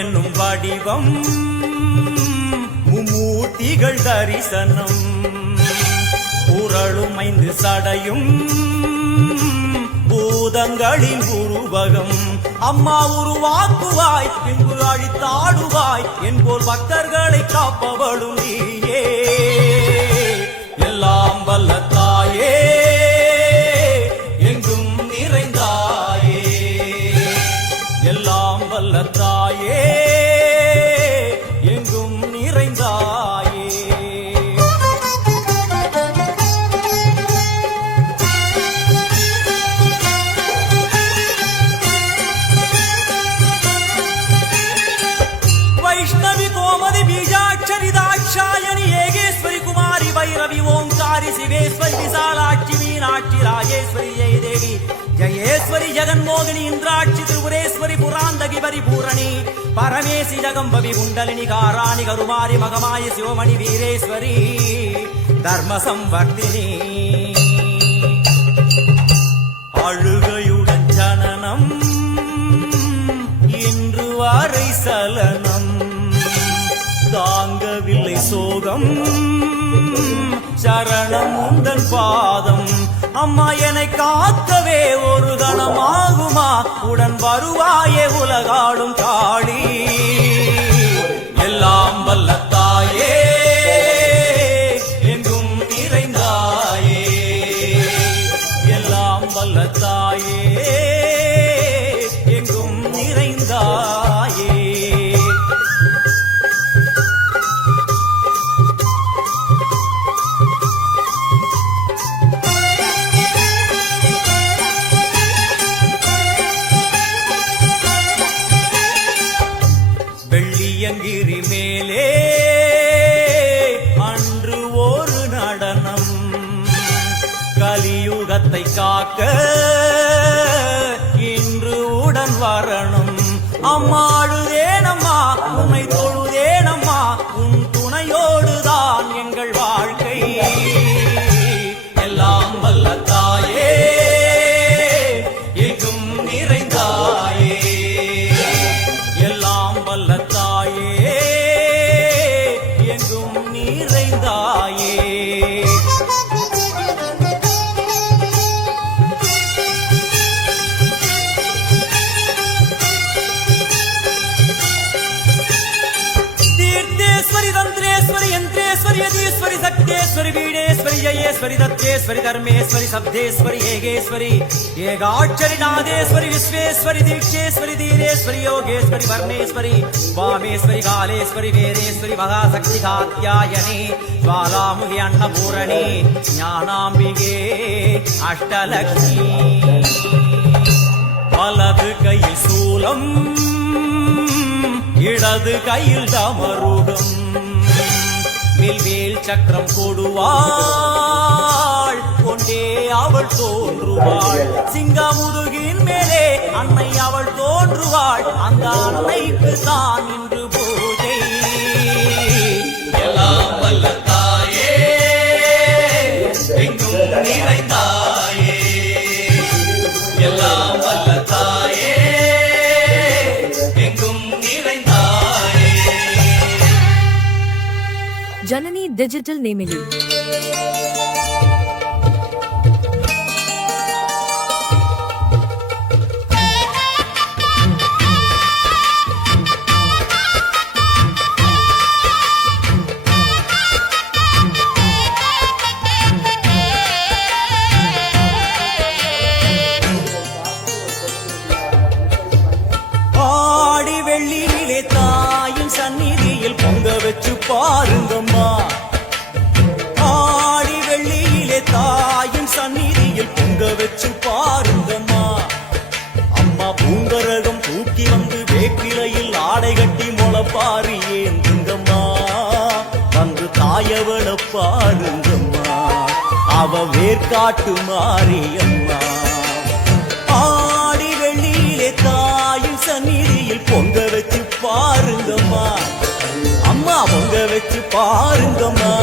என்னும் வடிவம் மும்மூர்த்திகள் தரிசனம் உரளும் 5 சடையும் பூதங்களின் உருவகம் அம்மா உருவாக்குவாய் பின்பு அழித்தாடுவாய் என்போர் பக்தர்களை காப்பவளும் நீயே எல்லாம் வல்ல தாயே எங்கும் நிறைந்தாயே எல்லாம் வல்ல தாயே எங்கும் நிறைந்தாயே वैष्णवी कोमदि बीजाक्षरी दाक्षायणी येगेश्वरी कुमारी भैरवी ओंकारी शिवेश्वरी विशालाक्षी मीनाक्षी राजेश्वरी जय देवी जयेश्वरी जगन्मोहिनी इंद्राक्षी त्रिपुरेश्वरी पुरांदगी परिपूरणी परमेशि जगंबवी कुंडलिनी काराणि करुमारी मगमाय शिवमणि वीरेश्वरी धर्म संवर्धिनी அழுகையுடன் ஜனனம் இன்று வரை சலனம் தாங்கவில்லை சோகம் சரணம் உந்தன் பாதம் அம்மா என்னை காக்கவே ஒரு கணமாகுமா உடன் வருவாயே உலகாளும் காளி எல்லாம் வல்ல தாயே எங்கும் நிறைந்தாயே எல்லாம் வல்ல தாயே எங்கும் நிறைந்தாயே வெள்ளியங்கிரி மேலே அன்று ஒரு நடனம் கலியுகத்தை காக்க இன்று உடன் வரணும் அம்மா அழுதேனம்மா உன்னை தொழுதேனம்மா உன் துணையோடுதான் எங்கள் வாழ்க்கை எல்லாம் வல்ல தாயே எங்கும் நிறைந்தாயே எல்லாம் வல்ல தாயே எங்கும் நிறைந்தாயே तीर्थेश्वरी तंत्रेश्वरी यंत्रेश्वरी यदीश्वरी सत्येश्वरी वीणेश्वरी जयेश्वरी दत्तेश्वरी धर्मेश्वरी शब्देश्वरी येगेश्वरी येगाक्षरी नादेश्वरी विश्वेश्वरी दीक्षेश्वरी धीरेश्वरी योगेश्वरी वर्णेश्वरी वामेश्वरी कालेश्वरी वीरेश्वरी महाशक्ति कात्यायनी ज्वालामुखी अन्नपूरणी ज्ञानाम्बिके अष्टलक्ष्मी वलது கையில் சூலம் இடது கையில் டமருகம் வில்வேல் சக்கரம் கொடுவாள் கொண்டே அவள் தோன்றுவாள் சிங்கமுதுகின் மேலே அன்னை அவள் தோன்றுவாள் அந்த அன்னைக்கு தான் இன்று பூஜை எல்லாம் வல்ல தாயே எங்கும் நிறைந்தாயே எல்லாம் வல்ல தாயே எங்கும் நிறைந்தாயே जननी डिजिटल नेमिली ஆடி வெள்ளியிலே தாயின் சந்நிதியில் பொங்க வச்சு பாருங்கம்மா ஆடி வெள்ளியிலே தாயின் சந்நிதியில் பொங்க வச்சு பாருங்கம்மா அம்மா பூங்கரகம் தூக்கி வந்து வேப்பிலையில் ஆடை கட்டி முளப்பாரி ஏந்துங்கம்மா வந்து தாயவள பாருங்கம்மா அவ வேர்காட்டு மாரியம்மா ஆடி வெள்ளியிலே தாயின் சந்நிதியில் பொங்க வச்சு பாருங்கம்மா அம்மா பொங்க வச்சு பாருங்கம்மா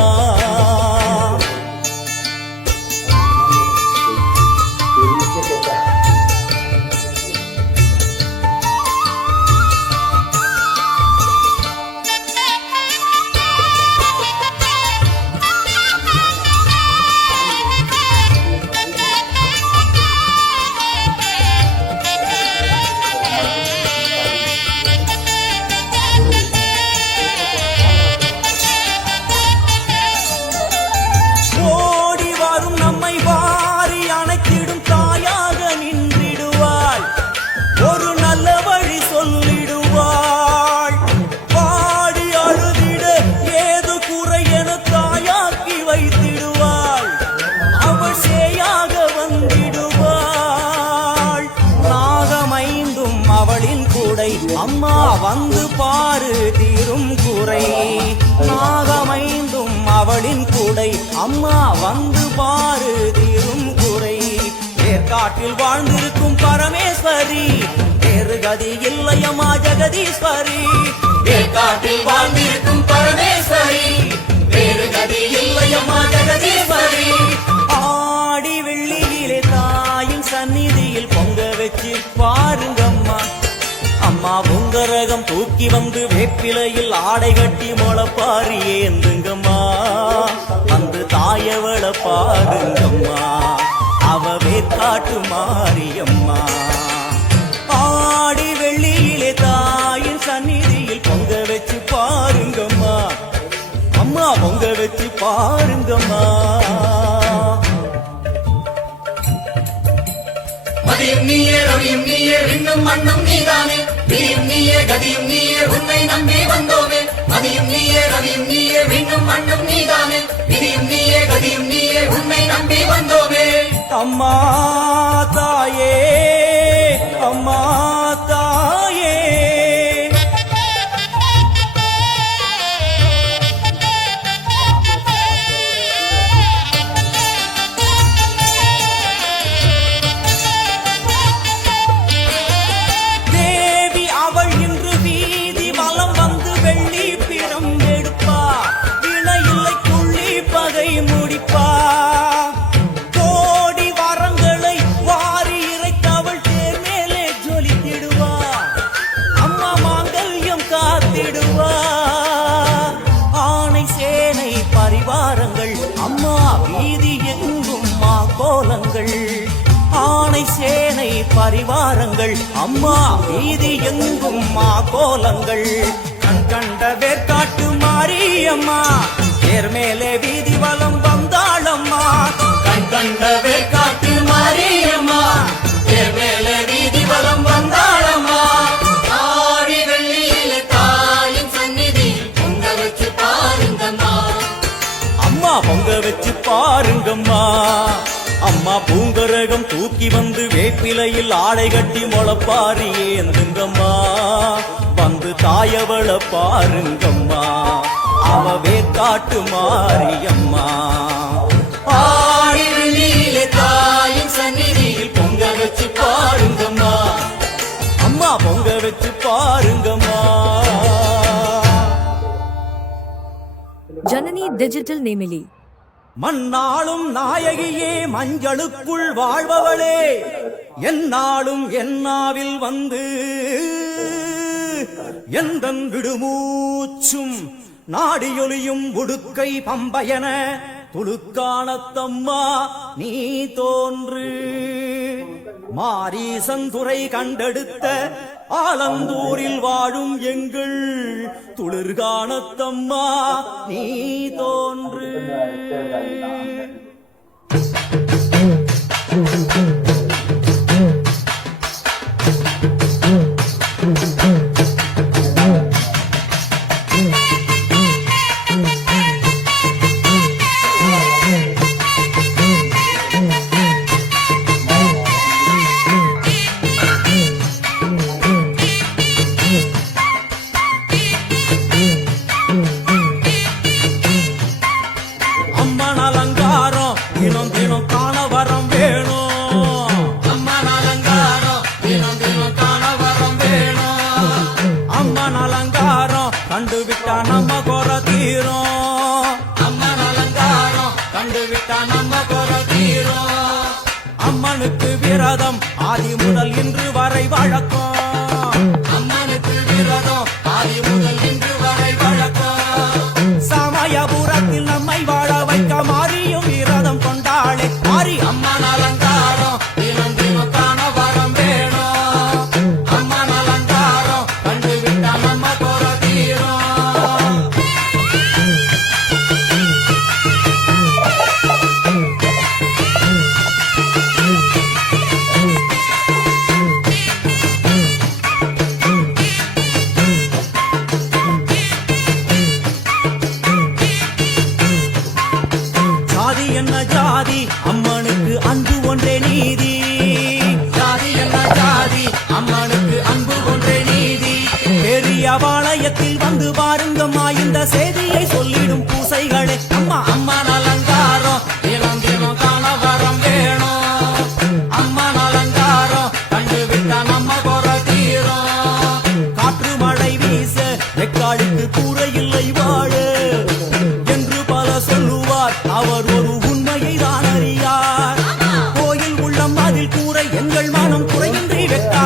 அம்மா வந்து பாரு தீரும் குறை ஏற்காட்டில் வாழ்ந்திருக்கும் பரமேஸ்வரி வேறு கதி இல்லையம்மா ஜெகதீஸ்வரி ஏற்காட்டில் வாழ்ந்திருக்கும் பரமேஸ்வரி வேறு கதி இல்லையம்மா ஜெகதீஸ்வரி ஆடி வெள்ளியிலே தாயின் சந்நிதியில் பொங்க வச்சு பாருங்கம்மா அம்மா பொங்கரகம் தூக்கி வந்து வேப்பிலையில் ஆடை கட்டி முளப்பாரி ஏந்துங்கம்மா வந்து தாயவள பாருங்கம்மா அவ வேற்காட்டு மாரியம்மா ஆடி வெள்ளியிலே தாயின் சந்நிதியில் பொங்க வச்சு பாருங்கம்மா அம்மா பொங்க வச்சு பாருங்கம்மா மதியும் நீயே ரவியும் நீயே விண்ணும் மண்ணும் நீதானே விதியும் நீயே கதியும் நீயே உன்னை நம்பி வந்தோமே மதியும் நீயே ரவியும் நீயே விண்ணும் மண்ணும் நீதானே விதியும் நீயே கதியும் நீயே உன்னை நம்பி வந்தோமே அம்மா தாயே அம்மா தாயே தேவி அவள் இன்று வீதி வலம் வந்து வெள்ளி பிறம் எடுப்பா இணையில்லை புள்ளி பகை முடிப்பா கோடி வரங்களை வாரி இறைத்தவள் தேர் மேலே ஜொலித்திடுவா அம்மா மாங்கல்யம் காத்திடுவா ஆணை சேனை பரிவாரங்கள் அம்மா வீதி எங்கும் மா கோலங்கள் ஆணை சேனை பரிவாரங்கள் அம்மா வீதி எங்கும் மா கோலங்கள் கண் கண்ட வேற்காட்டு மாரியம்மா தேர் மேலே வீதி வலம் வந்தாளம்மா கண் கண்ட வேற்காட்டு மாரியம்மா தேர் மேலே வீதி வலம் வந்தாளம்மா ஆடி வெள்ளியிலே தாயின் சந்நிதி பொங்க வச்சு பாருங்கம்மா அம்மா பொங்க வச்சு பாருங்கம்மா அம்மா பூங்கரகம் தூக்கி வந்து வேப்பிலையில் ஆடை கட்டி முளப்பாரி ஏந்துங்கம்மா வந்து தாயவள பாருங்கம்மா அவ வேற்காட்டு மாரியம்மா ஆடி வெள்ளியிலே தாயின் சந்நிதியில் பொங்க வச்சு பாருங்கம்மா அம்மா பொங்க வச்சு பாருங்கம்மா ஜனனி டிஜிட்டல் நேமிலி மண்ணாளும் நாயகியே மஞ்சளுக்குள் வாழ்பவளே என்னாலும் என்னாவில் வந்து எந்தன் விடுமூச்சும் நாடியொலியும் உடுக்கை பம்பயன துளுக்கானத்தம்மா நீ தோன்று மாரீசந்துரை கண்டெடுத்த ஆலந்தூரில் வாழும் எங்கள் துளிர்கானத்தம்மா நீ தோன்று அம்மன் அலங்காரம் தினம் தினம் காண வரம் வேணும் அம்மன் அலங்காரம் தினம் தினம் காண வரம் வேணும் அம்மன் அலங்காரம் கண்டுவிட்டா நம்ம குற தீரும் அம்மன் அலங்காரம் கண்டுவிட்டா நம்ம குறை தீரும் அம்மனுக்கு விரதம் ஆதி முதல் இன்று வரை வழக்கம் அம்மனுக்கு விரதம் ஆதி முதல் இன்று வரை வழக்கம் சமயபுரத்தில் நம்மை வாழ வைக்க மாறியும் விரதம் கொண்டாளே மாறி அம்மன் அலங்காரம் தினம் தினம் காண வரம் வேணும் அம்மன் அலங்காரம் கண்டுவிட்டா நம்ம குறை தீரும் ஜாதி என்ன ஜாதி அம்மனுக்கு அன்பு ஒன்றே நீதி ஜாதி என்ன ஜாதி அம்மனுக்கு அன்பு ஒன்றே நீதி பெரிய பாளையத்தில் வந்து பாருங்கம்மா இந்த செய்தியை சொல்லிடும் பூசைகளே அம்மா அம்மன் அலங்காரம்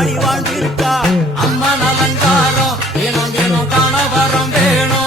காளி வாழ்ந்திருக்கா. அம்மன் அலங்காரம் தினம் தினம் காண வரம் வேணும்